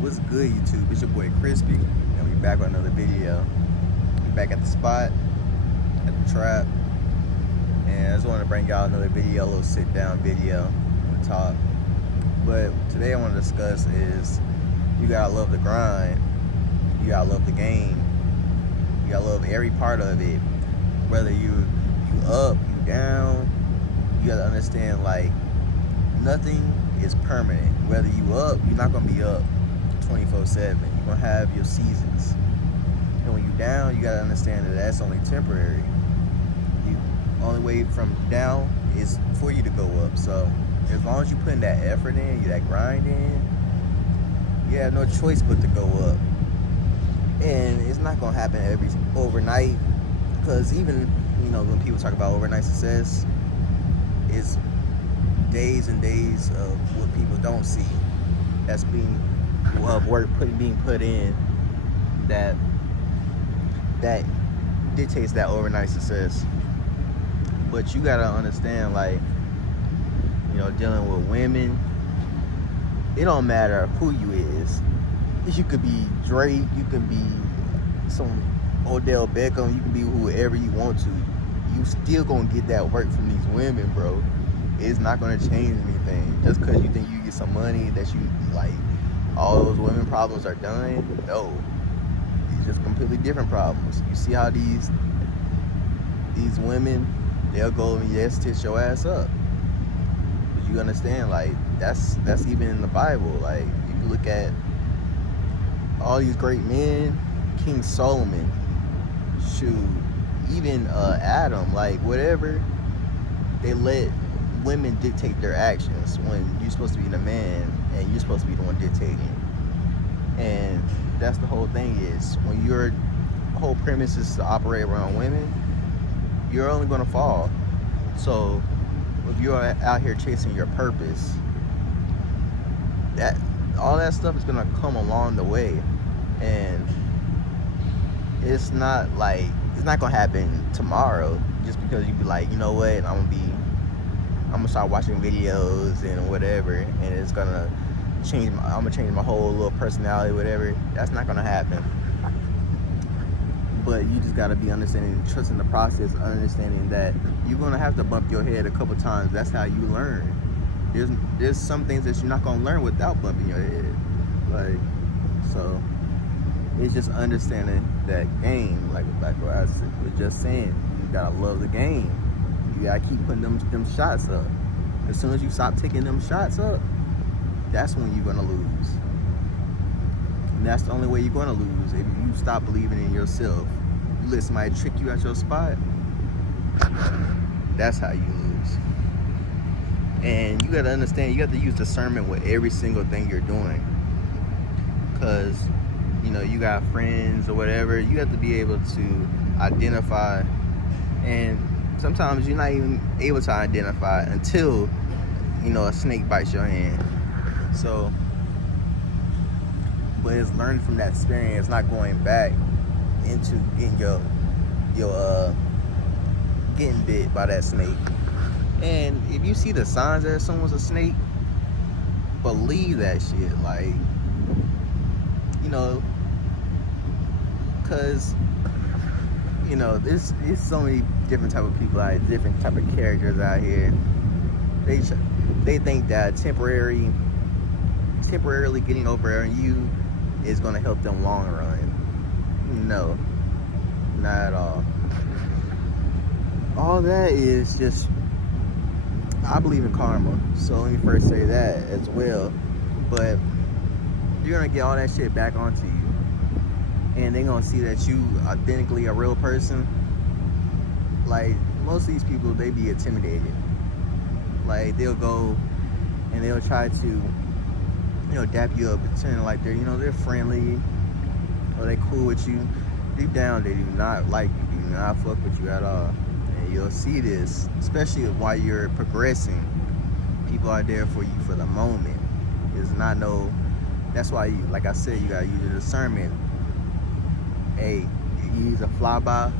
What's good, YouTube? It's your boy Crispy, and we back with another video. We back at the spot, at the trap, and I just wanted to bring y'all another video, a little sit-down video on top. But today I want to discuss is you gotta love the grind, you gotta love the game, you gotta love every part of it. Whether you up, you down, you gotta understand like nothing is permanent. Whether you up, you're not gonna be up 24/7. You're gonna have your seasons, and when you down, you gotta understand that that's only temporary. You only way from down is for you to go up. So as long as you put in that effort in, that grind in, you have no choice but to go up. And it's not gonna happen every overnight, because even when people talk about overnight success, it's days and days of what people don't see. That's being of work being put in that dictates that overnight success. But you gotta understand, like, dealing with women, it don't matter who you is. You could be Drake, you could be some Odell Beckham, you can be whoever you want to. You still gonna get that work from these women, bro. It's not gonna change anything. Just because you think you get some money that you like, all those women problems are done. No, it's just completely different problems. You see how these women, they'll go and stitch your ass up. But you understand, like, that's even in the Bible. Like, if you look at all these great men, King Solomon, shoot, even Adam, like, whatever, they let women dictate their actions when you're supposed to be the man and you're supposed to be the one dictating. And that's the whole thing, is when your whole premise is to operate around women, you're only going to fall. So if you're out here chasing your purpose, that all that stuff is going to come along the way. And it's not going to happen tomorrow just because you be like, you know what, I'm gonna start watching videos and whatever, and it's gonna I'm gonna change my whole little personality, whatever. That's not gonna happen. But you just gotta be understanding, trusting the process, understanding that you're gonna have to bump your head a couple times. That's how you learn. There's some things that you're not gonna learn without bumping your head. Like, so it's just understanding that game, like what I was just saying. You gotta love the game. You gotta keep putting them shots up. As soon as you stop taking them shots up, that's when you're gonna lose. And that's the only way you're gonna lose, if you stop believing in yourself. You let somebody trick you out your spot, that's how you lose. And you gotta understand, you have to use discernment with every single thing you're doing. Because, you got friends or whatever, you have to be able to identify. And sometimes you're not even able to identify until, a snake bites your hand. So, but it's learning from that experience, not going back into getting getting bit by that snake. And if you see the signs that someone's a snake, believe that shit. Like, because there's so many different type of people out here, different type of characters out here. They think that temporarily getting over on you is going to help them long run. No, not at all. All that is just, I believe in karma, so let me first say that as well. But you're going to get all that shit back onto you, and they're going to see that you authentically a real person. Like, most of these people, they be intimidated. Like, they'll go and they'll try to, dap you up, pretending like they're friendly or they cool with you. Deep down, they do not like you, do not fuck with you at all. And you'll see this, especially while you're progressing. People are there for you for the moment. There's not no, that's why, like I said, you gotta use your discernment. Hey, you use a flyby,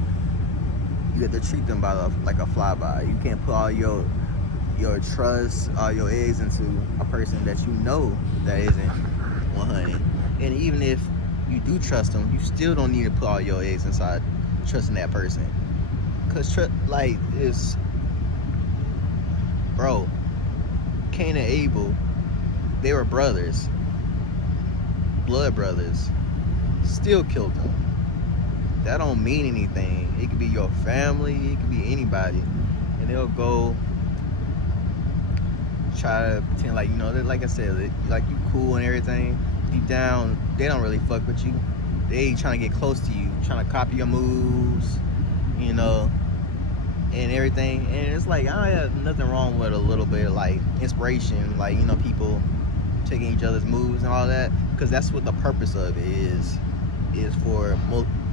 you have to treat them like a flyby. You can't put all your trust, all your eggs into a person that that isn't 100. And even if you do trust them, you still don't need to put all your eggs inside trusting that person. Cause like it's, bro, Cain and Abel, they were brothers, blood brothers. Still killed them. That don't mean anything. It could be your family, it could be anybody, and they'll go try to pretend like, you know, like I said, like you cool and everything. Deep down, they don't really fuck with you. They trying to get close to you, trying to copy your moves, you know, and everything. And it's like, I have nothing wrong with a little bit of like inspiration, like, you know, people taking each other's moves and all that, because that's what the purpose of it is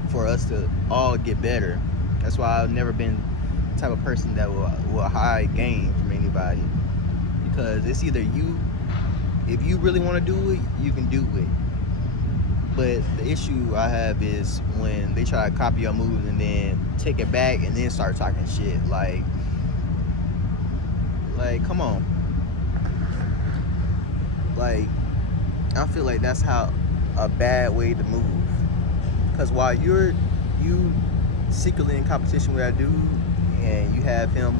for us to all get better. That's why I've never been the type of person that will hide game from anybody, because it's either you, if you really want to do it, you can do it. But the issue I have is when they try to copy your moves and then take it back and then start talking shit. Like come on. Like, I feel like that's how a bad way to move. Because while you secretly in competition with that dude and you have him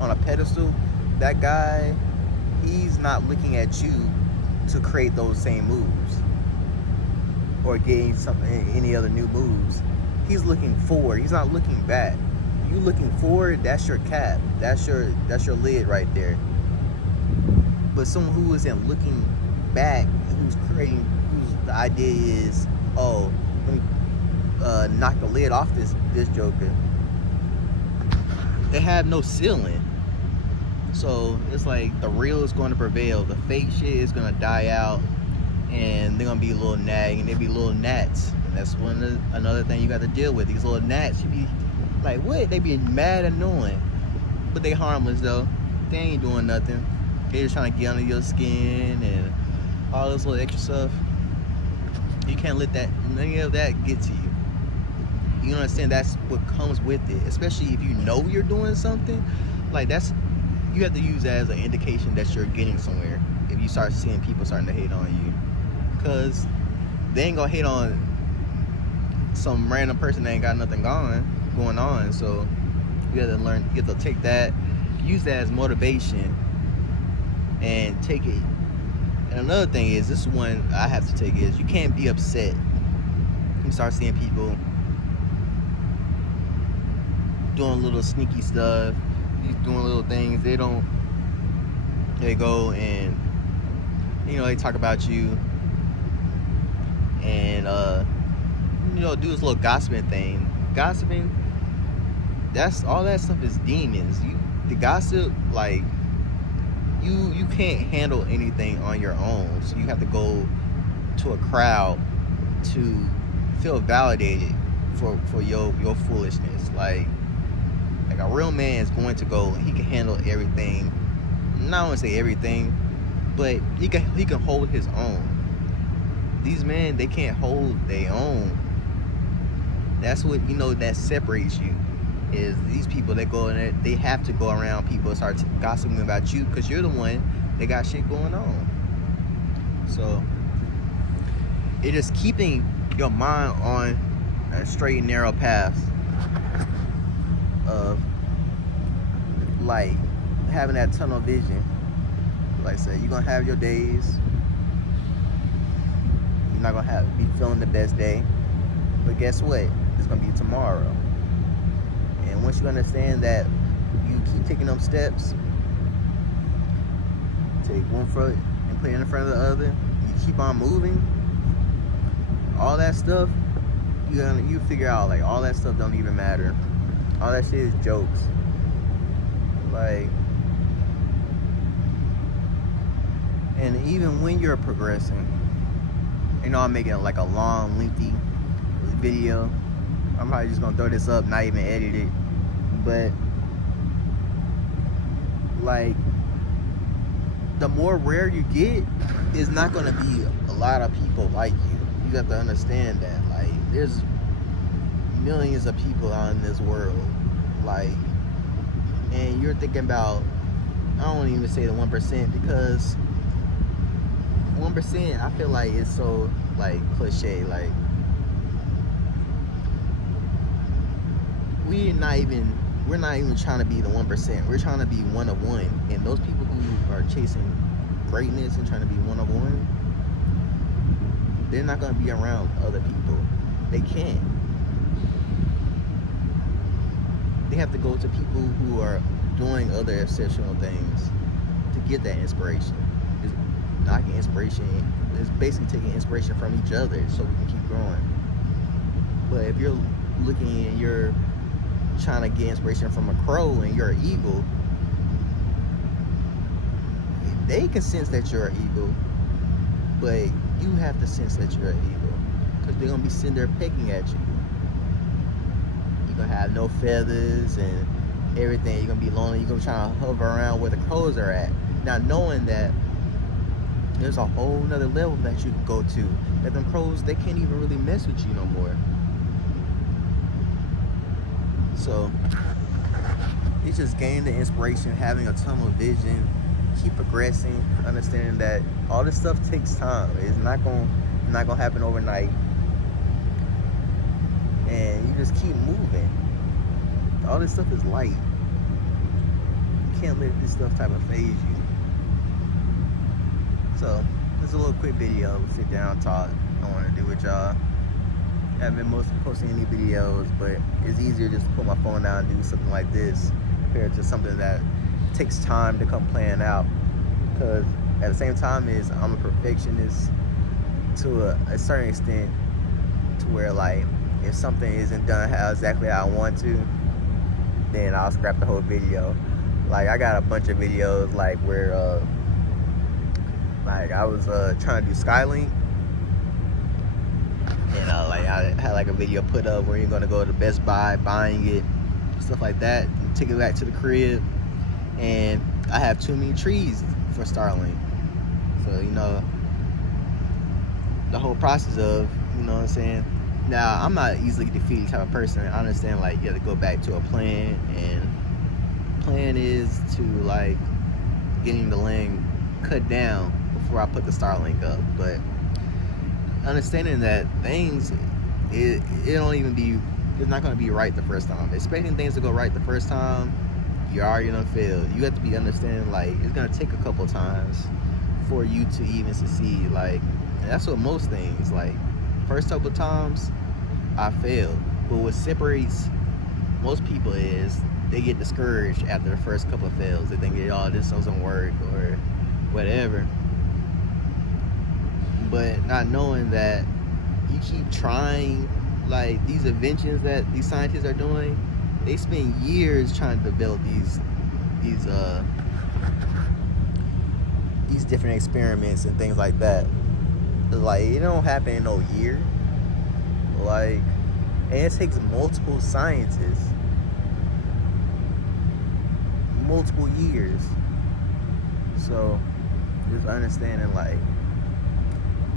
on a pedestal, that guy, he's not looking at you to create those same moves or gain any other new moves. He's looking forward. He's not looking back. You looking forward, that's your cap. That's your lid right there. But someone who isn't looking back, who's the idea is, oh, let me knock the lid off this joker. They have no ceiling. So it's like the real is going to prevail. The fake shit is going to die out, and they're going to be a little nagging. They'll be little gnats. And that's another thing you got to deal with. These little gnats, you be like, what? They be mad annoying. But they harmless though. They ain't doing nothing. They just trying to get under your skin and all this little extra stuff. You can't let any of that get to you. You understand that's what comes with it. Especially if you know you're doing something. Like you have to use that as an indication that you're getting somewhere. If you start seeing people starting to hate on you. Because they ain't gonna hate on some random person that ain't got nothing going on. So you have to take that, use that as motivation, and take it. And another thing is, this one I have to take is, you can't be upset. You start seeing people doing little sneaky stuff, doing little things. They go and, you know, they talk about you and you know, do this little gossiping thing. Gossiping, all that stuff is demons. The gossip, like, you can't handle anything on your own, so you have to go to a crowd to feel validated for your foolishness. Like a real man is going to go and he can handle everything. Not want to say everything, but he can hold his own. These men, they can't hold their own. That's what, you know, that separates you. Is these people that go in there, they have to go around people and start gossiping about you because you're the one that got shit going on. So it is keeping your mind on a straight and narrow path of, like, having that tunnel vision. Like I said, you're gonna have your days. You're not gonna be feeling the best day, but guess what? It's gonna be tomorrow. And once you understand that, you keep taking them steps, take one foot and put it in front of the other, you keep on moving, all that stuff, you figure out, like, all that stuff don't even matter. All that shit is jokes. Like, and even when you're progressing, you know, I'm making like a long, lengthy video. I'm probably just gonna throw this up, not even edit it. But, like, the more rare you get, it's not gonna be a lot of people like you. You have to understand that. Like, there's millions of people out in this world. Like, and you're thinking about, I don't even say the 1%, because 1%, I feel like it's so like cliche. Like we're not even trying to be the 1%. We're trying to be one of one. And those people who are chasing greatness and trying to be one of one, they're not gonna be around other people. They can't. They have to go to people who are doing other exceptional things to get that inspiration. It's not getting inspiration. It's basically taking inspiration from each other so we can keep growing. But if you're looking and you're trying to get inspiration from a crow and you're an eagle, they can sense that you're an eagle, but you have to sense that you're an eagle, because they're gonna be sitting there pecking at you. You're gonna have no feathers and everything. You're gonna be lonely. You're gonna be trying to hover around where the crows are at, not knowing that there's a whole nother level that you can go to, that them crows, they can't even really mess with you no more. So it's just gaining the inspiration, having a tunnel vision, keep progressing, understanding that all this stuff takes time. It's not gonna happen overnight, and you just keep moving. All this stuff is light. You can't let this stuff type of phase you. So this is a little quick video, sit down, talk. I want to do with y'all. I haven't been posting any videos, but it's easier just to put my phone down and do something like this compared to something that takes time to come playing out. Because at the same time I'm a perfectionist to a certain extent, to where like if something isn't done exactly how I want to, then I'll scrap the whole video. Like I got a bunch of videos like where like I was trying to do Skylink. And like I had like a video put up where you're gonna go to Best Buy, buying it, stuff like that, and take it back to the crib. And I have too many trees for Starlink. So, you know, the whole process of, you know what I'm saying? Now, I'm not easily defeated type of person. I understand like you have to go back to a plan, and plan is to like getting the land cut down before I put the Starlink up. But understanding that things, it don't even be, it's not going to be right the first time. Expecting things to go right the first time, you're already gonna fail. You have to be understanding like it's gonna take a couple times for you to even succeed. Like, and that's what most things, like first couple times I failed. But what separates most people is they get discouraged after the first couple of fails. They think, oh, this doesn't work or whatever. But not knowing that you keep trying, like these inventions that these scientists are doing, they spend years trying to develop these different experiments and things like that. Like it don't happen in no year. Like, and it takes multiple scientists, multiple years. So just understanding like,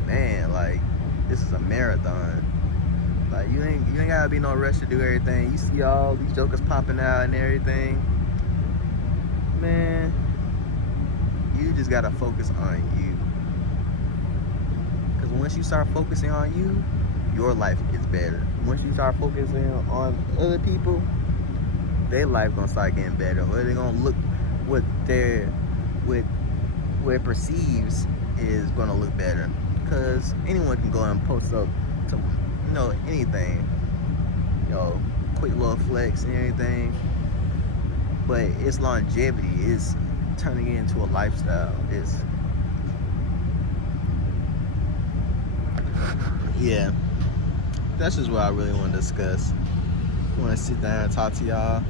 man, like this is a marathon. Like you ain't gotta be no rush to do everything. You see all these jokers popping out and everything, man. You just gotta focus on you. Cause once you start focusing on you, your life gets better. Once you start focusing on other people, their life gonna start getting better. Or they're gonna look what it perceives is gonna look better. Cause anyone can go and post up to, you know, anything, you know, quick little flex and everything, but it's longevity. It's turning it into a lifestyle. It's, yeah, that's just what I really want to discuss. I want to sit down and talk to y'all.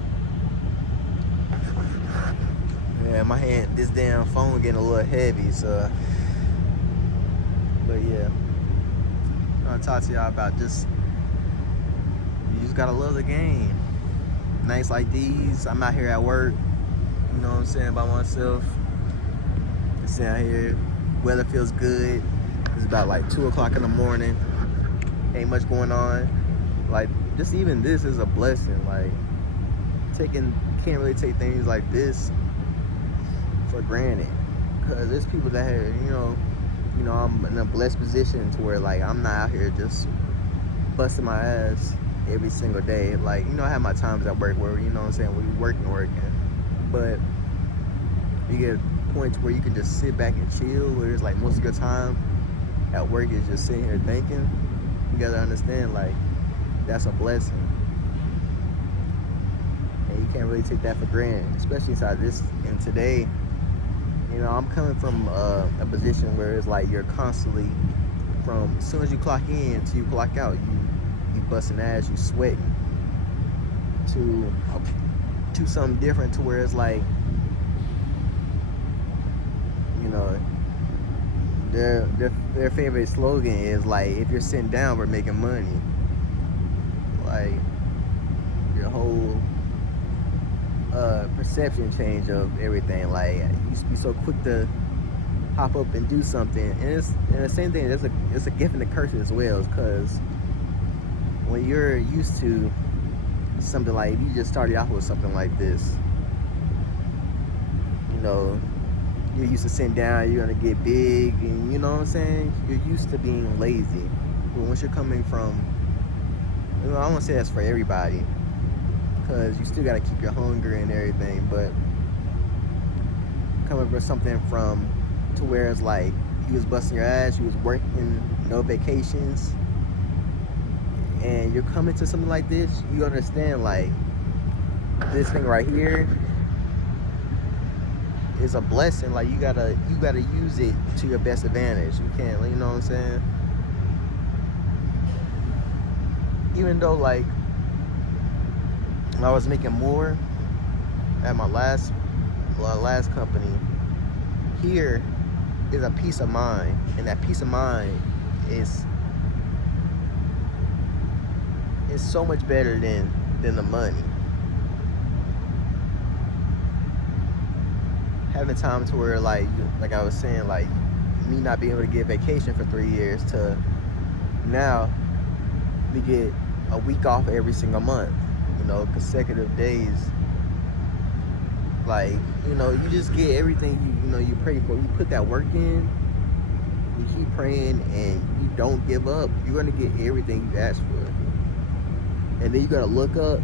Yeah, my hand, this damn phone getting a little heavy, so, but yeah. I want to talk to y'all about just, you just gotta love the game. Nights like these, I'm out here at work, you know what I'm saying, by myself. Just out here, weather feels good. It's about like 2 o'clock in the morning. Ain't much going on. Like, just even this is a blessing. Like, can't really take things like this for granted. Cause there's people that have, you know, you know, I'm in a blessed position to where like I'm not out here just busting my ass every single day. Like, you know, I have my times at work where, you know what I'm saying, we working, but you get points where you can just sit back and chill, where it's like most of your time at work is just sitting here thinking. You gotta understand, like, that's a blessing, and you can't really take that for granted, especially inside this. And today, you know, I'm coming from a position where it's like you're constantly, from as soon as you clock in till you clock out, you busting ass, you sweating, to something different, to where it's like, you know, their favorite slogan is like, if you're sitting down, we're making money. Like, your whole perception change of everything. Like, you used to be so quick to hop up and do something, and the same thing. It's a gift and a curse as well, because when you're used to something, like if you just started off with something like this, you know, you're used to sitting down, you're gonna get big, and you know what I'm saying, you're used to being lazy. But once you're coming from, you know, I won't say that's for everybody, because you still gotta keep your hunger and everything, but coming from something from to where it's like you was busting your ass, you was working, no vacations, and you're coming to something like this, you understand, like, this thing right here is a blessing. Like, you gotta use it to your best advantage. You can't, you know what I'm saying? Even though, like, I was making more at my last company, here is a peace of mind, and that peace of mind is so much better than the money. Having time to where, like I was saying, like, me not being able to get vacation for 3 years to now we get a week off every single month, you know, consecutive days. Like, you know, you just get everything you know you pray for. You put that work in, you keep praying, and you don't give up, you're gonna get everything you ask for. And then you gotta look up,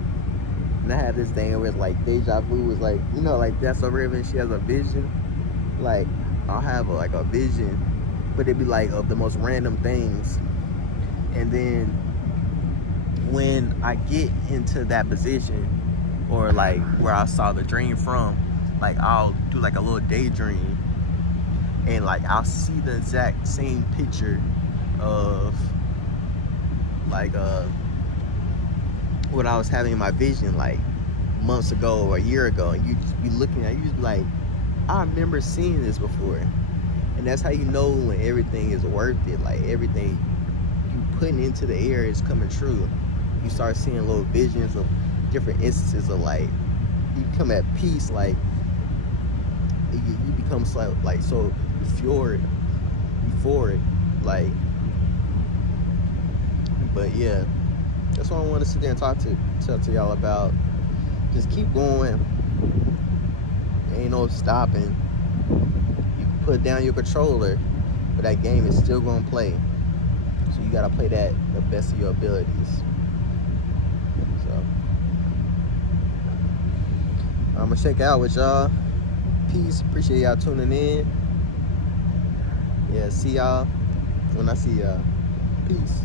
and I have this thing where it's like deja vu. It's like, you know, like that's so Raven, she has a vision. Like, I'll have a vision, but it'd be like of the most random things. And then when I get into that position, or like where I saw the dream from, like I'll do like a little daydream, and like I'll see the exact same picture of like what I was having in my vision like months ago or a year ago, and you just be looking at it, you just be like, I remember seeing this before. And that's how you know when everything is worth it. Like, everything you putting into the air is coming true. You start seeing little visions of different instances of, like, you become at peace, like you become so, like, so euphoric, like. But yeah, that's what I want to sit there and talk to y'all about. Just keep going. Ain't no stopping. You can put down your controller, but that game is still gonna play. So you gotta play that the best of your abilities. So I'm gonna check out with y'all. Peace. Appreciate y'all tuning in. Yeah, see y'all when I see y'all. Peace.